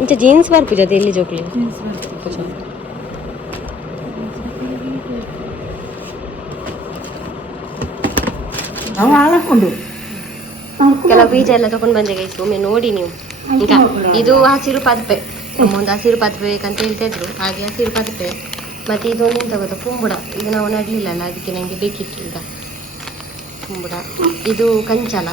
ಇಂಚ ಜೀನ್ಸ್ ಬರ್ಪುಜ ಎಲ್ಲಿ ಜೋಕ್ಲಿ ಕೆಲವು ಬೀಜ ಎಲ್ಲ ತಗೊಂಡು ಬಂದೆ ಗೈಸ್, ಒಮ್ಮೆ ನೋಡಿ ನೀವು. ಈಗ ಇದು ಹಸಿರು ಪದಪೆ, ಒಂದು ಹಸಿರು ಪದಪೆ ಬೇಕಂತ ಹೇಳ್ತಾ ಇದ್ರು, ಹಾಗೆ ಹಸಿರು ಪದಪೆ. ಮತ್ತೆ ಇದೊಂದು ಎಂತ ಗೊತ್ತಾ, ಕುಂಬುಡ. ಇದು ನಾವು ನಡಲಿಲ್ಲಲ್ಲ, ಅದಕ್ಕೆ ನನಗೆ ಬೇಕಿತ್ತು ಈಗ ಕುಂಬುಡ. ಇದು ಕಂಚಲ.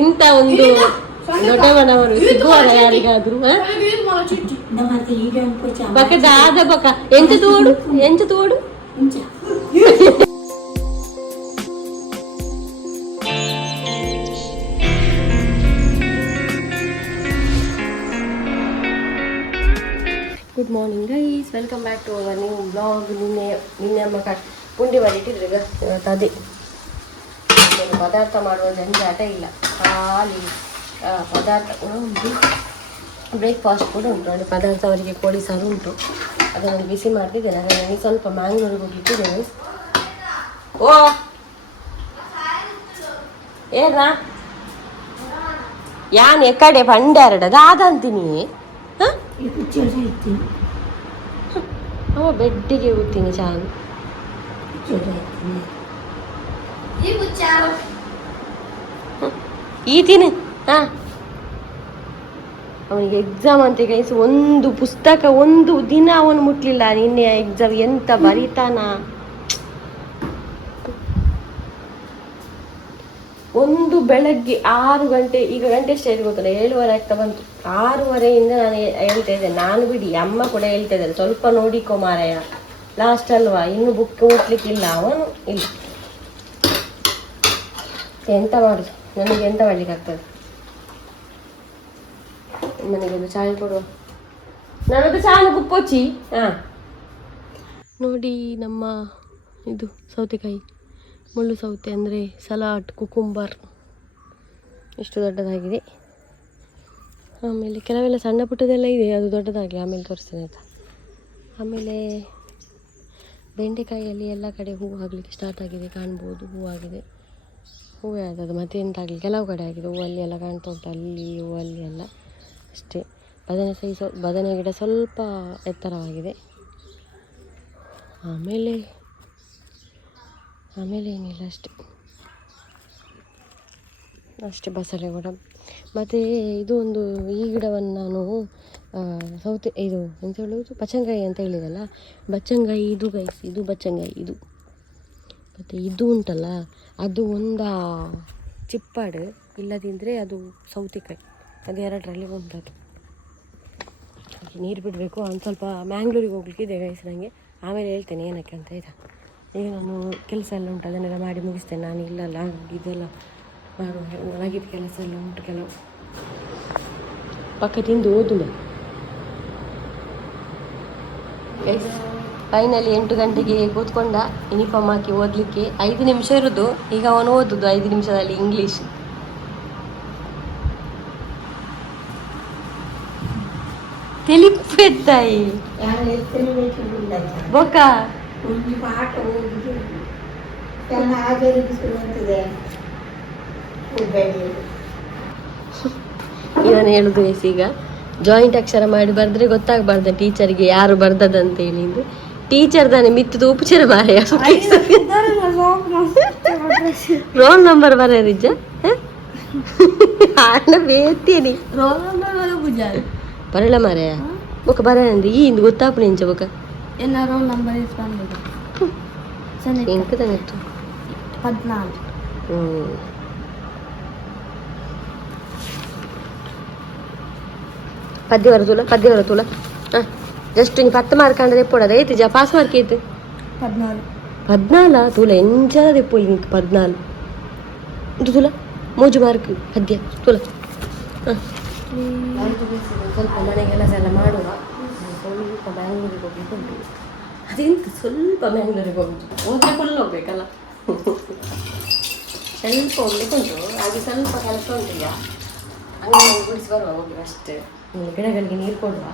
ಇಂಥ ಒಂದು ದೊಡ್ಡವನವರು ಸಿಗುವಾಗ ಯಾರಿಗಾದ್ರು ಪಕ್ಕದ ಪಕ್ಕ ಎಂಚ ತೋಡು good morning guys, welcome back to our new blog. ನಿನ್ನೆ ಅಮ್ಮ ಪುಂಡಿ ಮಾಡಿಟ್ಟಿದ್ರು. ಇವತ್ತು ಅದೇ ಪದಾರ್ಥ ಮಾಡುವ ಜಂಜಾಟ ಇಲ್ಲ, ಖಾಲಿ ಪದಾರ್ಥ ಉಂಟು. ಬ್ರೇಕ್ಫಾಸ್ಟ್ ಕೂಡ ಉಂಟು, ಅಂದರೆ ಪದಾರ್ಥ ಅವರಿಗೆ ಕೋಳಿ ಸಾರು ಉಂಟು, ಅದನ್ನು ಬಿಸಿ ಮಾಡ್ತಿದ್ದೇನೆ. ಅದನ್ನು ಸ್ವಲ್ಪ ಮ್ಯಾಂಗ್ಳೂರಿಗೆ ಹೋಗಿಟ್ಟಿದ್ದೇನೆ. ಓ ಏನ ಯಾನ್ ಎಕಡೆ ಪಂಡ್ಯಾರಡ ಅದಂತೀನಿ. ಹಾಂ ಬೆಡ್ಡಿಗೆ ಕೂತೀನಿ ಚಾನ್ ಈತೀನಿ. ಹಾಂ ಅವನಿಗೆ ಎಕ್ಸಾಮ್ ಅಂತ ಗೈಸ್, ಒಂದು ಪುಸ್ತಕ ಒಂದು ದಿನ ಅವನು ಮುಟ್ಲಿಲ್ಲ. ನಿನ್ನೆ ಎಕ್ಸಾಮ್ ಎಂತ ಬರೀತಾನ. ಒಂದು ಬೆಳಗ್ಗೆ 6 ಗಂಟೆ, ಈಗ ಗಂಟೆ ಎಷ್ಟು ಆಯ್ತು ಗೊತ್ತಲ್ಲ, 7:15 ಆಗ್ತಾ ಬಂತು. 6:30 ನಾನು ಹೇಳ್ತಾ ಇದ್ದೇನೆ, ನಾನು ಬಿಡಿ ಅಮ್ಮ ಕೂಡ ಹೇಳ್ತಾ ಇದ್ದಾರೆ, ಸ್ವಲ್ಪ ನೋಡಿಕೋ ಮಾರಾಯ, ಲಾಸ್ಟ್ ಅಲ್ವಾ, ಇನ್ನು ಬುಕ್ ಮುಟ್ಲಿಕ್ಕಿಲ್ಲ. ಅವನು ಇಲ್ಲ, ಎಂತ ಮಾಡುದು, ನನಗೆ ಎಂತ ಮಾಡ್ಲಿಕ್ಕೆ ಆಗ್ತದೆ. ಮನೆಗೊಂದು ಚಾಯ್ ಕೊಡುವ, ನನ್ನದು ಚಾನು ಕುಪ್ಪೊಚ್ಚಿ. ಹಾಂ ನೋಡಿ, ನಮ್ಮ ಇದು ಸೌತೆಕಾಯಿ, ಮುಳ್ಳು ಸೌತೆ ಅಂದರೆ ಸಲಾಡ್, ಕುಕುಂಬರ್ ಇಷ್ಟು ದೊಡ್ಡದಾಗಿದೆ. ಆಮೇಲೆ ಕೆಲವೆಲ್ಲ ಸಣ್ಣ ಪುಟ್ಟದೆಲ್ಲ ಇದೆ, ಅದು ದೊಡ್ಡದಾಗಲಿ ಆಮೇಲೆ ತೋರಿಸ್ತೇನೆ ಆಯಿತಾ. ಆಮೇಲೆ ಬೆಂಡೆಕಾಯಿಯಲ್ಲಿ ಎಲ್ಲ ಕಡೆ ಹೂವು ಆಗಲಿಕ್ಕೆ ಸ್ಟಾರ್ಟ್ ಆಗಿದೆ, ಕಾಣ್ಬೋದು ಹೂವಾಗಿದೆ. ಹೂವೇ ಆದದ್ದು ಮತ್ತೆ ಎಂತ ಆಗಲಿ, ಕೆಲವು ಕಡೆ ಆಗಿದೆ ಹೂವಲ್ಲಿ ಎಲ್ಲ ಕಾಣ್ತಾ ಉಂಟು, ಅಲ್ಲಿ ಹೂವಲ್ಲಿ ಎಲ್ಲ ಅಷ್ಟೇ. ಬದನೆ ಗಿಡ ಸ್ವಲ್ಪ ಎತ್ತರವಾಗಿದೆ. ಆಮೇಲೆ ಏನಿಲ್ಲ, ಅಷ್ಟೇ ಬಸಳೆ ಕೂಡ. ಮತ್ತು ಇದು ಒಂದು, ಈ ಗಿಡವನ್ನು ನಾನು ಸೌತೆ ಇದು ಎಂತ ಹೇಳೋದು, ಬಚ್ಚಂಗಾಯಿ ಅಂತ ಹೇಳಿದಲ್ಲ, ಬಚ್ಚಂಗಾಯಿ ಇದು ಗೈಸ್, ಇದು ಬಚ್ಚಂಗಾಯಿ ಇದು. ಮತ್ತು ಇದು ಉಂಟಲ್ಲ, ಅದು ಒಂದು ಚಿಪ್ಪಾಡು, ಇಲ್ಲದಿದ್ದರೆ ಅದು ಸೌತೆಕಾಯಿ, ಅದು ಎರಡರಲ್ಲಿ ಒಂದದು. ಹಾಗೆ ನೀರು ಬಿಡಬೇಕು. ಒಂದು ಸ್ವಲ್ಪ ಮ್ಯಾಂಗ್ಳೂರಿಗೆ ಹೋಗ್ಲಿಕ್ಕೆ ಇದೆ ಗೈಸ್ ನನಗೆ, ಆಮೇಲೆ ಹೇಳ್ತೇನೆ ಏನಕ್ಕೆ ಅಂತ ಆಯಿತಾ. ಈಗ ನಾನು ಕೆಲಸ ಎಲ್ಲ ಉಂಟು, ಅದನ್ನೆಲ್ಲ ಮಾಡಿ ಮುಗಿಸ್ತೇನೆ. ನಾನು ಇಲ್ಲಲ್ಲ, ಇದೆಲ್ಲ ಮಾಡುವ ನನಗಿದ ಕೆಲಸ ಎಲ್ಲ ಉಂಟು ಕೆಲವು. ಪಕ್ಕ ತಿಂದು ಓದುವ ಗೈಸ್. ಫೈನಲಿ 8 ಗಂಟೆಗೆ ಕೂತ್ಕೊಂಡ ಯೂನಿಫಾರ್ಮ್ ಹಾಕಿ ಓದಲಿಕ್ಕೆ. 5 ನಿಮಿಷ ಇರೋದು, ಈಗ ಅವನು ಓದುದು 5 ನಿಮಿಷದಲ್ಲಿ ಇಂಗ್ಲೀಷ್. ತಿಳಿಪೆತ್ತಾಯಿ ಬೊಕ್ಕ ಇವನು ಹೇಳುದು ಈಗ ಜಾಯಿಂಟ್ ಅಕ್ಷರ ಮಾಡಿ ಬರೆದ್ರೆ ಗೊತ್ತಾಗಬಾರ್ದು ಟೀಚರ್ಗೆ ಯಾರು ಬರ್ದದಂತ ಹೇಳಿ. ಟೀಚರ್ ತಾನೆ ಮಿತ್ತದು ಉಪಚಾರ ಮಾರೆಯ. ರೋಲ್ ನಂಬರ್ ಬರೀಜ ಬೇತೀನಿ ಬರಲ್ಲ ಮಾರೆಯ ಬೊಕ್ಕ ಬರ ಅಂದ್ರೆ ಈ ಇಂದು ಗೊತ್ತಾಪಣೆ ಇಂಚ ಬೊಕ್ಕ ರೋಲ್ ನಂಬರ್ ಎಂಕ ತಂಗಿತ್ತು 14. ಪದ್ಯ ವರ ತುಲ ಹಾಂ ಜಸ್ಟ್ ನೀ 10 ಮಾರ್ಕ್ ಅಂದ್ರೆ ಎಪ್ಪೋಡದ ಐತಿ ಜಾ ಪಾಸ್ ಮಾರ್ಕ್ ಐತೆ 14 ತುಲ ಎಂಚದ ಎಪ್ಪೋಲಿ ನಿಂಗೆ 14 ಇದು ತುಲ 3 ಮಾರ್ಕ್ ಪದ್ಯ ತುಲ. ಹಾಂ ಸ್ವಲ್ಪ ಮನೆ ಕೆಲಸ ಎಲ್ಲ ಮಾಡುವ. ಸ್ವಲ್ಪ ಬ್ಯಾಂಗ್ಳೂರಿಗೆ ಹೋಗ್ಲಿಕ್ಕೆ ಉಂಟು. ಅದೆಂತ ಸ್ವಲ್ಪ ಬ್ಯಾಂಗ್ಳೂರಿಗೆ ಹೋಗ್ಬೇಕು, ಹೋದ್ರೆ ಫುಲ್ ಹೋಗ್ಬೇಕಲ್ಲ. ಸ್ವಲ್ಪ ಹೋಗ್ಲಿಕ್ಕೆ ಉಂಟು, ಹಾಗೆ ಸ್ವಲ್ಪ ಕೆಲಸ ಉಂಟಿಲ್ಲ, ಹಂಗೆ ಗುಡಿಸಿ ಬರುವ ಹೋಗಿ ಅಷ್ಟೇ. ಗಿಡಗಳಿಗೆ ನೀರು ಕೊಡುವ.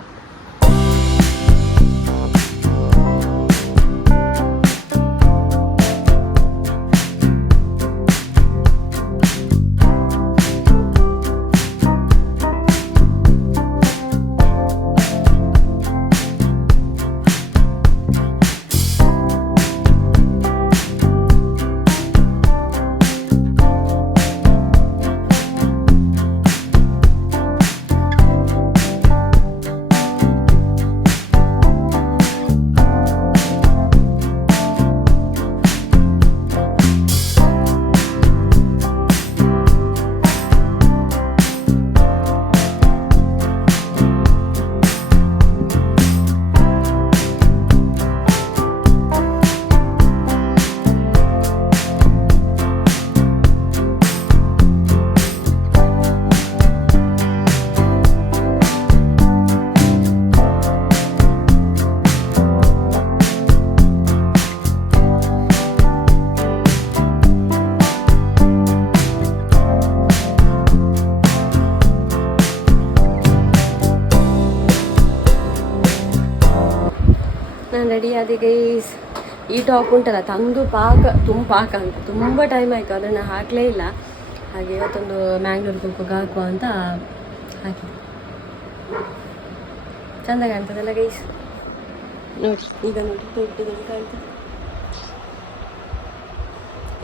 ನಾನು ರೆಡಿ ಆದ ಗೈಸ್. ಈ ಟಾಪ್ ಉಂಟಲ್ಲ ತಂದು ಪಾಕ ಅಂತ ತುಂಬ ಟೈಮ್ ಆಯಿತು, ಅದನ್ನು ಹಾಕಲೇ ಇಲ್ಲ. ಹಾಗೆ ಇವತ್ತೊಂದು ಮ್ಯಾಂಗ್ಳೂರ್ಗೆ ಹೋಗುವಾಗ ಹಾಕುವ ಅಂತ ಹಾಕಿದೆ. ಚೆಂದ ಕಾಣ್ತದಲ್ಲ ಗೈಸ್, ನೋಡಿ ಈಗ ನೋಡಿ ದೊಡ್ಡದನ್ನು ಕಾಣ್ತದೆ.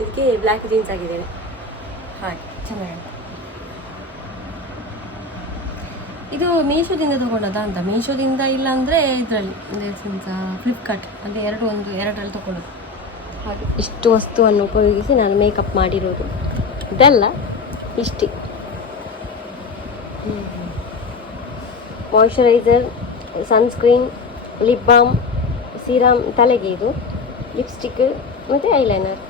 ಇದಕ್ಕೆ ಬ್ಲ್ಯಾಕ್ ಜೀನ್ಸ್ ಆಗಿದ್ದೇನೆ, ಹಾಗೆ ಚೆನ್ನಾಗಿ ಕಾಣ್ತದೆ. ಇದು ಮೀಶೋದಿಂದ ತೊಗೊಂಡದ ಅಂತ. ಮೀಶೋದಿಂದ ಇಲ್ಲ ಅಂದರೆ ಇದರಲ್ಲಿ ಫ್ಲಿಪ್ಕಾರ್ಟ್ ಅಂದರೆ ಎರಡರಲ್ಲಿ ತೊಗೊಳ್ಳೋದು. ಹಾಗೆ ಇಷ್ಟು ವಸ್ತುವನ್ನು ಉಪಯೋಗಿಸಿ ನಾನು ಮೇಕಪ್ ಮಾಡಿರೋದು. ಇದೆಲ್ಲ ಇಷ್ಟೇ. Moisturiser, sunscreen, lip balm, serum ತಲೆಗೆ, ಇದು ಲಿಪ್ಸ್ಟಿಕ್ ಮತ್ತು ಐಲೈನರ್.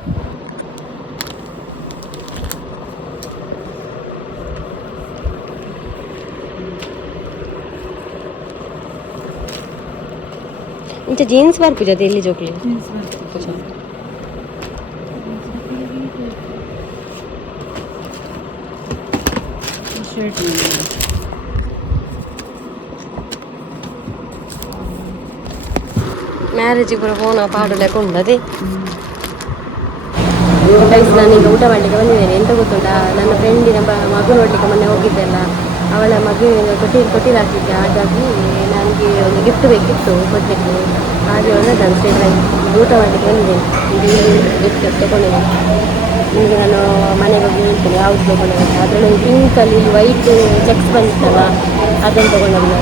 इंच जीन्स बार दिल्ली जोकली ಮ್ಯಾರೇಜಿಗೆ ಬರೋ ಫೋನ ಪಾಡು ಲೆಕ್ಕೊಂಡದೆ. ನಾನೀಗ ಊಟ ಮಾಡಲಿಕ್ಕೆ ಬಂದಿದ್ದೇನೆ. ಎಂತ ಗೊತ್ತುಂಟಾ, ನನ್ನ ಫ್ರೆಂಡಿನ ಮಗು ನೋಡಲಿಕ್ಕೆ ಮೊನ್ನೆ ಹೋಗಿದ್ದೆಲ್ಲ, ಅವಳ ಮಗುವಿನ ತೊಟ್ಟಿಲ್ ಹಾಕಿದ್ದೆ. ಹಾಗಾಗಿ ನನಗೆ ಒಂದು ಗಿಫ್ಟ್ ಬೇಕಿತ್ತು ಕೊಡಲಿಕ್ಕೆ. ಹಾಗೆ ಒಂದು ನಾನು ಸ್ಟೇಟ್ ಊಟ ಮಾಡಲಿಕ್ಕೆ ಬಂದಿದ್ದೇನೆ. ಗಿಫ್ಟ್ ತೊಗೊಂಡಿದ್ದೇನೆ. ನಿಮಗೆ ನಾನು ಮನೆಗೆ ಹೋಗಿ ಹೇಳ್ತೇನೆ ಯಾವುದು ತೊಗೊಂಡಿದ್ದೆ. ಅದರಲ್ಲಿ ಪಿಂಕಲ್ಲಿ ವೈಟ್ ಚೆಕ್ಸ್ ಬಂದಿತ್ತಲ್ಲ, ಅದನ್ನು ತೊಗೊಂಡು ನಾನು.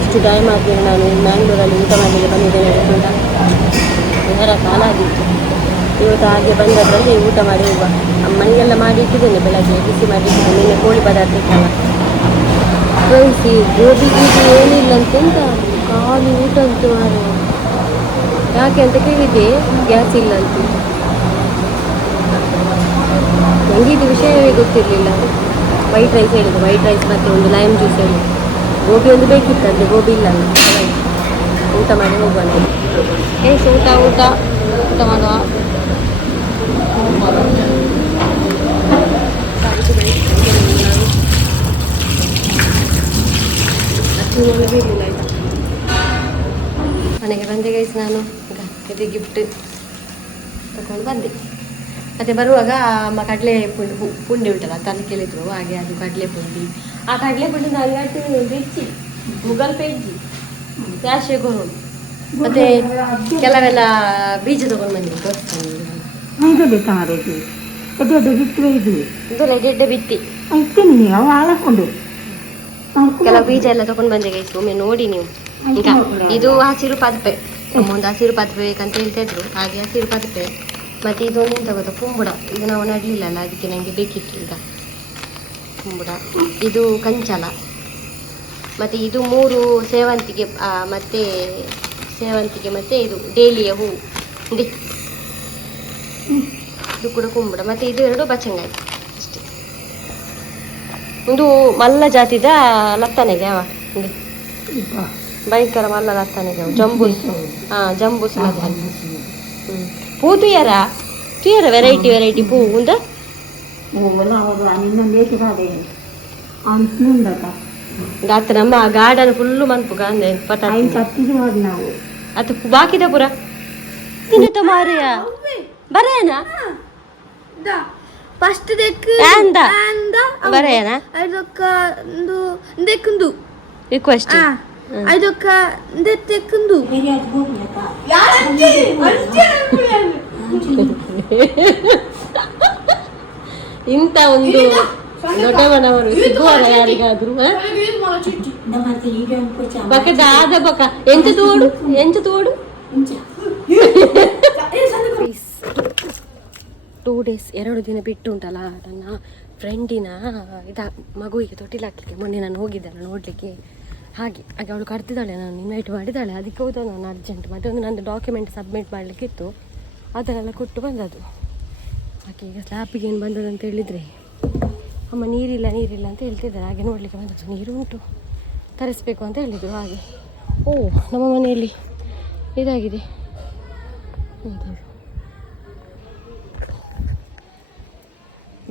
ಇಷ್ಟು ಟೈಮ್ ಆದಮೇಲೆ ನಾನು ಮ್ಯಾಂಗ್ಳೂರಲ್ಲಿ ಊಟ ಮಾಡಲಿಕ್ಕೆ ಬಂದಿದ್ದೇನೆ. ಗೊತ್ತುಂಟಾ, ಬೇರೆ ಕಾಲ ಆಗಿತ್ತು. ಇವತ್ತು ಹಾಗೆ ಬಂದದ್ರಲ್ಲಿ ಊಟ ಮಾಡಿ ಹೋಗುವ. ಅಮ್ಮನಿಗೆಲ್ಲ ಮಾಡಿ ಇಟ್ಟಿದ್ದೇನೆ, ಬೆಳಗ್ಗೆ ಬಿಸಿ ಮಾಡಿ ಇಟ್ಟಿದ್ದೇನೆ. ನಿನ್ನೆ ಕೋಳಿ ಪದಾರ್ಥ ಇತ್ತಲ್ಲ, ಕಳಿಸಿ ಗೋಬಿ ಗೀಬಿ ಏನಿಲ್ಲ ಅಂತಂತ ಖಾಲಿ ಊಟ ಅಂತೂ ಮಾರು. ಯಾಕೆ ಅಂತ ಕೇಳಿದ್ದೆ, ಗ್ಯಾಸ್ ಇಲ್ಲ ಅಂತ. ನನಗೆ ಇದು ವಿಷಯವೇ ಗೊತ್ತಿರಲಿಲ್ಲ. ವೈಟ್ ರೈಸ್ ಹೇಳಿದ್ದು, ವೈಟ್ ರೈಸ್ ಮತ್ತು ಒಂದು ಲೈಮ್ ಜ್ಯೂಸ್ ಹೇಳಿದ್ದು. ಗೋಬಿ ಒಂದು ಬೇಕಿತ್ತಂತೆ, ಗೋಬಿ ಇಲ್ಲ ಅಂತ. ಊಟ ಮಾಡಿ ಹೋಗುವ. ಊಟ ಮಾಡುವ. ಮನೆಗೆ ಬಂದೆ ಗೈಸ್. ನಾನು ಇದು ಗಿಫ್ಟ್ ತಗೊಂಡು ಬಂದೆ. ಮತ್ತು ಬರುವಾಗ ಅಮ್ಮ ಕಡಲೆ ಪುಂಡಿ ಉಂಟಲ್ಲ, ತಂದು ಕೇಳಿದ್ರು. ಹಾಗೆ ಅದು ಕಡಲೆ ಪುಂಡಿ. ಆ ಕಡಲೆ ಪುಂಡಿ ನಾನು ಇಚ್ಚಿ ಗೂಗಲ್ ಪೇ ಇಜ್ಜಿ ಕ್ಯಾಶ್ ಕೊಡು. ಮತ್ತು ಕೆಲವೆಲ್ಲ ಬೀಜ ತೊಗೊಂಡು ಬಂದಿದ್ದು ತೋರಿಸ್ತಾನೆ. ಗೆಡ್ಡೆ ಬಿತ್ತಿ ಕೆಲವು ಬೀಜ ಎಲ್ಲ ತಗೊಂಡು ಬಂದೆ ಗೈಸ್. ಒಮ್ಮೆ ನೋಡಿ ನೀವು. ಈಗ ಇದು ಹಸಿರು ಪದಪೆ, ಒಂದು ಹಸಿರು ಪದಪೆ ಬೇಕಂತ ಹೇಳ್ತಾ ಇದ್ರು. ಹಾಗೆ ಹಸಿರು ಪದಪೆ. ಮತ್ತು ಇದೊಂದು ಎಂತ ಗೊತ್ತಾ, ಪುಂಬುಡ. ಇದು ನಾವು ನಡಲಿಲ್ಲಲ್ಲ, ಅದಕ್ಕೆ ನನಗೆ ಬೇಕಿತ್ತು ಈಗ ಪುಂಬುಡ. ಇದು ಕಂಚಲ. ಮತ್ತು ಇದು 3 ಸೇವಂತಿಗೆ, ಮತ್ತು ಸೇವಂತಿಗೆ, ಮತ್ತು ಇದು ಡೇಲಿಯ ಹೂವು. ಇದು ಕೂಡ ಕುಂಬುಡ. ಮತ್ತು ಇದು 2 ಬಚ್ಚಂಗಾಯಿ ಅಷ್ಟೇ. ಇದು ಮಲ್ಲ ಜಾತಿದ ಲತ್ತನೆಗೆ ಅವ ಭಯಂಕರ ಮಲ್ಲ ಲತ್ತನೆಗೆ ಅವ ಜಂಬೂಸ್. ಜಂಬೂಸ್ ಲತ್ತನೆ. ಪೂ ತುಯ್ಯರ ವೆರೈಟಿ ಪೂ ಉಂದ ಗಾತ್ರ ನಮ್ಮ ಗಾರ್ಡನ್ ಫುಲ್ಲು ಮನ್ಪು ಕಾಂದೆ ಅದು ಬಾಕಿದ ಪುರ ತಿನ್ನತ ಮಾರಿಯ ಬರೇನಾ ಫಸ್ಟ್ ಬರೇನಾ ರಿಕ್ವೆಸ್ಟ್ ಇಂಥ ಒಂದು ದೊಡ್ಡವನವರು ಸಿಗುವರ ಯಾರಿಗಾದ್ರು ಬಕೆಟ್ ಆದ ಬಕ ಎಂಚ ತೋಡು 2 days 2 ದಿನ ಬಿಟ್ಟು ಉಂಟಲ್ಲ, ನನ್ನ ಫ್ರೆಂಡಿನ ಮಗುವಿಗೆ ತೊಟ್ಟಿಲ್ ಹಾಕ್ಲಿಕ್ಕೆ ಮೊನ್ನೆ ನಾನು ಹೋಗಿದ್ದೆ ನೋಡಲಿಕ್ಕೆ. ಹಾಗೆ ಅವಳು ಕರ್ತಿದ್ದಾಳೆ, ನಾನು ಇನ್ವೈಟ್ ಮಾಡಿದ್ದಾಳೆ. ಅದಕ್ಕೆ ಹೋದ ನಾನು ಅರ್ಜೆಂಟ್. ಮತ್ತು ಒಂದು ನಂದು ಡಾಕ್ಯುಮೆಂಟ್ ಸಬ್ಮಿಟ್ ಮಾಡಲಿಕ್ಕಿತ್ತು, ಅದನ್ನೆಲ್ಲ ಕೊಟ್ಟು ಬಂದದ್ದು. ಹಾಗೆ ಈಗ ಸ್ಲ್ಯಾಪಿಗೆ ಏನು ಬಂದದಂತ ಹೇಳಿದರೆ, ಅಮ್ಮ ನೀರಿಲ್ಲ ಅಂತ ಹೇಳ್ತಿದ್ದಾರೆ. ಹಾಗೆ ನೋಡಲಿಕ್ಕೆ ಬಂದದ್ದು. ನೀರು ಉಂಟು, ತರಿಸ್ಬೇಕು ಅಂತ ಹೇಳಿದರು. ಹಾಗೆ ನಮ್ಮ ಮನೆಯಲ್ಲಿ ಇದಾಗಿದೆ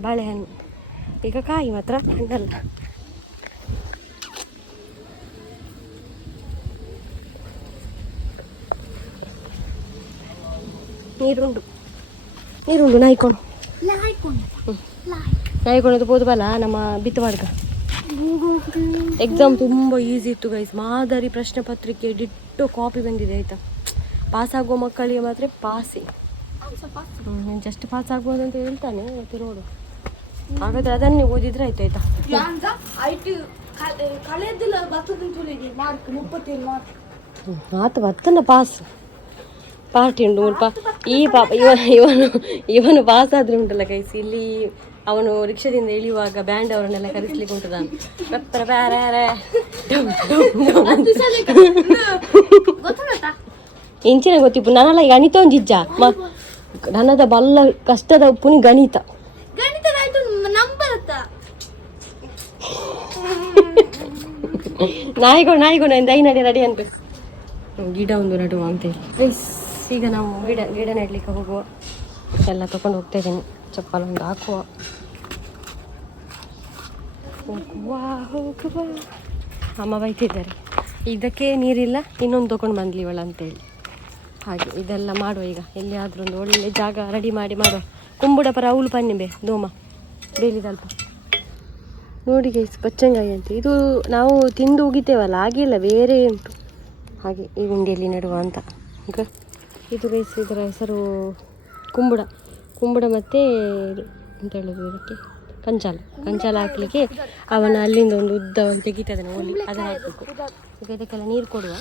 ಬಾಳೆಹಣ್ಣು. ಈಗ ಕಾಯಿ ಮಾತ್ರ ಹಣ್ಣಲ್ಲ. ನೀರುಂಡು ನಾಯ್ಕೊಂಡು ನಾಯ್ಕೊಂಡು ಪೋದು ಬಲ ನಮ್ಮ ಬಿತ್ತು ಮಾಡ್ಕ ಎಕ್ಸಾಮ್ ತುಂಬ ಈಸಿ ಇತ್ತು ಗೈಸ್. ಮಾದರಿ ಪ್ರಶ್ನೆ ಪತ್ರಿಕೆ ಡಿಟ್ಟೋ ಕಾಪಿ ಬಂದಿದೆ ಆಯಿತಾ. ಪಾಸ್ ಆಗುವ ಮಕ್ಕಳಿಗೆ ಮಾತ್ರ ಪಾಸೆ. ಜಸ್ಟ್ ಪಾಸ್ ಆಗ್ಬೋದು ಅಂತ ಹೇಳ್ತಾನೆ ಮತ್ತೆ ನೋಡು. ಹಾಗಾದ್ರೆ ಅದನ್ನೇ ಓದಿದ್ರೆ ಆಯ್ತು ಆಯ್ತಾ. ಮಾತು ಬರ್ತನ ಪಾಸ್ ಪಾರ್ಟಿ ಉಂಟು ಮುಲ್ಪ ಈ ಪಾಪ ಇವನು ಪಾಸ್ ಆದ್ರೆ ಉಂಟಲ್ಲ ಗೈಸ್. ಇಲ್ಲಿ ಅವನು ರಿಕ್ಷಾದಿಂದ ಇಳಿಯುವಾಗ ಬ್ಯಾಂಡ್ ಅವರನ್ನೆಲ್ಲ ಕರೆಸ್ಲಿಕ್ಕೆ ಉಂಟು. ನಾನು ಇಂಚಿನ ಗೊತ್ತಿಪ್ಪು ನಾನೆಲ್ಲ ಗಣಿತ ಒಂದಿಜ್ಜ ನನ್ನದ ಬಲ್ಲ ಕಷ್ಟದ ಉಪ್ಪುನಿ ಗಣಿತ ನಾಯಿಗಳು ದೈ ನಡಿ ರೆಡಿ ಅನ್ಬೇಕು. ಗಿಡ ಒಂದು ನಡುವ ಅಂತೇಳಿ ಪ್ಲೀಸ್. ಈಗ ನಾವು ಗಿಡ ನೆಡ್ಲಿಕ್ಕೆ ಹೋಗುವ. ಎಲ್ಲ ತಗೊಂಡು ಹೋಗ್ತಾ ಇದ್ದೀನಿ. ಚಪ್ಪಲ್ ಒಂದು ಹಾಕುವ. ಹೋಗುವ ಅಮ್ಮ ಬೈತಿದ್ದಾರೆ ಇದಕ್ಕೆ ನೀರಿಲ್ಲ ಇನ್ನೊಂದು ತೊಗೊಂಡು ಬಂದ್ಲಿ ಇವಳ ಅಂತೇಳಿ. ಹಾಗೆ ಇದೆಲ್ಲ ಮಾಡುವ ಈಗ. ಎಲ್ಲಿಯಾದರೂ ಒಂದು ಒಳ್ಳೆ ಜಾಗ ರೆಡಿ ಮಾಡಿ ಮಾಡುವ. ಕುಂಬುಡ ಪರ ಅವಳು ಪನ್ನಿಬೆ ದೋಮ ಬೇಲಿದಲ್ಪ ನೋಡಿ ಗೈಸ್. ಬಚ್ಚಂಗಾಯಿ ಅಂತ ಇದು ನಾವು ತಿಂದು ಹೋಗಿದ್ದೇವಲ್ಲ ಆಗಿಲ್ಲ ಬೇರೆ ಉಂಟು. ಹಾಗೆ ಈ ಗುಂಡಿಯಲ್ಲಿ ನೆಡುವ ಅಂತ. ಈಗ ಇದು ಗೈಸ್ ಇದರ ಹೆಸರು ಕುಂಬುಡ ಮತ್ತು ಎಂತ ಹೇಳೋದು ಇದಕ್ಕೆ ಕಂಚಾಲ ಹಾಕಲಿಕ್ಕೆ ಅವನ ಅಲ್ಲಿಂದ ಒಂದು ಉದ್ದವನ್ನು ತೆಗಿತದನ್ನು ಒಲಿ ಅದನ್ನು ಹಾಕಬೇಕು. ಈಗ ಇದಕ್ಕೆಲ್ಲ ನೀರು ಕೊಡುವ.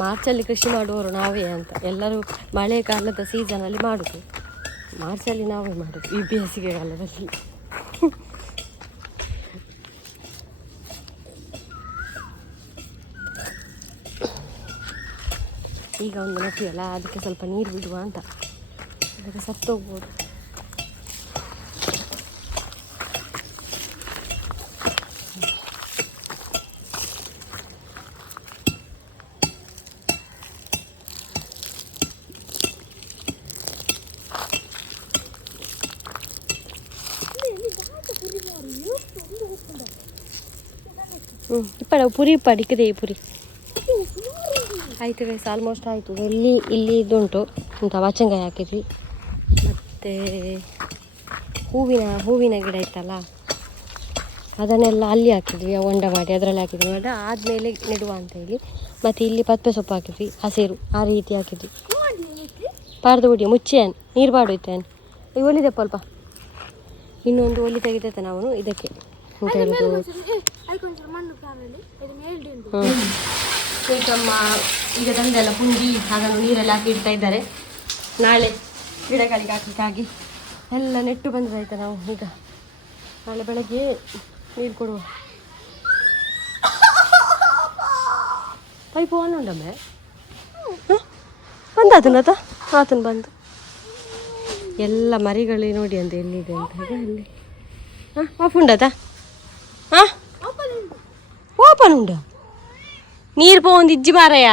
ಮಾರ್ಚಲ್ಲಿ ಕೃಷಿ ಮಾಡುವವರು ನಾವೇ ಅಂತ. ಎಲ್ಲರೂ ಮಳೆಗಾಲದ ಸೀಸನಲ್ಲಿ ಮಾಡೋದು, ಮಾರ್ಚಲ್ಲಿ ನಾವೇ ಮಾಡೋದು ಈ ಬೇಸಿಗೆ ಕಾಲದಲ್ಲಿ. ಈಗ ಒಂದು ನೆಟ್ಟಿಯಲ್ಲ ಅದಕ್ಕೆ ಸ್ವಲ್ಪ ನೀರು ಬಿಡುವ ಅಂತ. ಅದಕ್ಕೆ ಸತ್ತೋಗ್ಬೋದು. ಪುರಿ ಇಕ್ಕದೆ ಪುರಿ ಆಯಿತು ಗೈಸ್. ಆಲ್ಮೋಸ್ಟ್ ಆಯಿತು. ಇಲ್ಲಿ ಇದುಂಟು ಅಂತ ಬಚ್ಚಂಗಾಯಿ ಹಾಕಿದ್ವಿ. ಮತ್ತು ಹೂವಿನ ಗಿಡ ಇತ್ತಲ್ಲ ಅದನ್ನೆಲ್ಲ ಅಲ್ಲಿ ಹಾಕಿದ್ವಿ. ಹೊಂಡ ಮಾಡಿ ಅದರಲ್ಲಿ ಹಾಕಿದ್ವಿ. ಅದು ಆದಮೇಲೆ ನೆಡುವ ಅಂತ ಹೇಳಿ. ಮತ್ತು ಇಲ್ಲಿ ಪಪ್ಪೆ ಸೊಪ್ಪು ಹಾಕಿದ್ವಿ, ಹಸಿರು ಆ ರೀತಿ ಹಾಕಿದ್ವಿ. ಪಾರ್ದು ಬಿಡಿ ಮುಚ್ಚೇನು ನೀರು ಬಾಡೋಯ್ತೇನು. ಈಗ ಒಲಿದಪ್ಪ ಅಲ್ಪ ಇನ್ನೊಂದು ಒಲಿ ತೆಗಿತೈತೆ ನಾವು ಇದಕ್ಕೆ ಅಂತ ಹೇಳೋದು. ಈಗ ತಂದೆಲ್ಲ ಪುಂಡಿ ಅದನ್ನು ನೀರಲ್ಲಿ ಹಾಕಿ ಇಡ್ತಾ ಇದ್ದಾರೆ. ನಾಳೆ ಗಿಡಗಳಿಗೆ ಹಾಕಲಿಕ್ಕಾಗಿ ಎಲ್ಲ ನೆಟ್ಟು ಬಂದಿದ್ದಾಯ್ತು. ನಾವು ಈಗ ನಾಳೆ ಬೆಳಗ್ಗೆ ನೀರು ಕೊಡುವ. ಪೈಪು ಆನ್ ಉಂಡಮ್ಮೆ ಬಂದಾತನತ ಆತನ ಬಂದು ಎಲ್ಲ ಮರಿಗಳು ನೋಡಿ ಅಂತ ಎಲ್ಲಿದೆ ಅಂತ ಅಲ್ಲಿ. ಆಫ್ ಉಂಡತ ಓಪನ್ ಉಂಡ ನೀರು ಪೋಂದು ಇಜ್ಜಿ ಮಾರಯ್ಯ.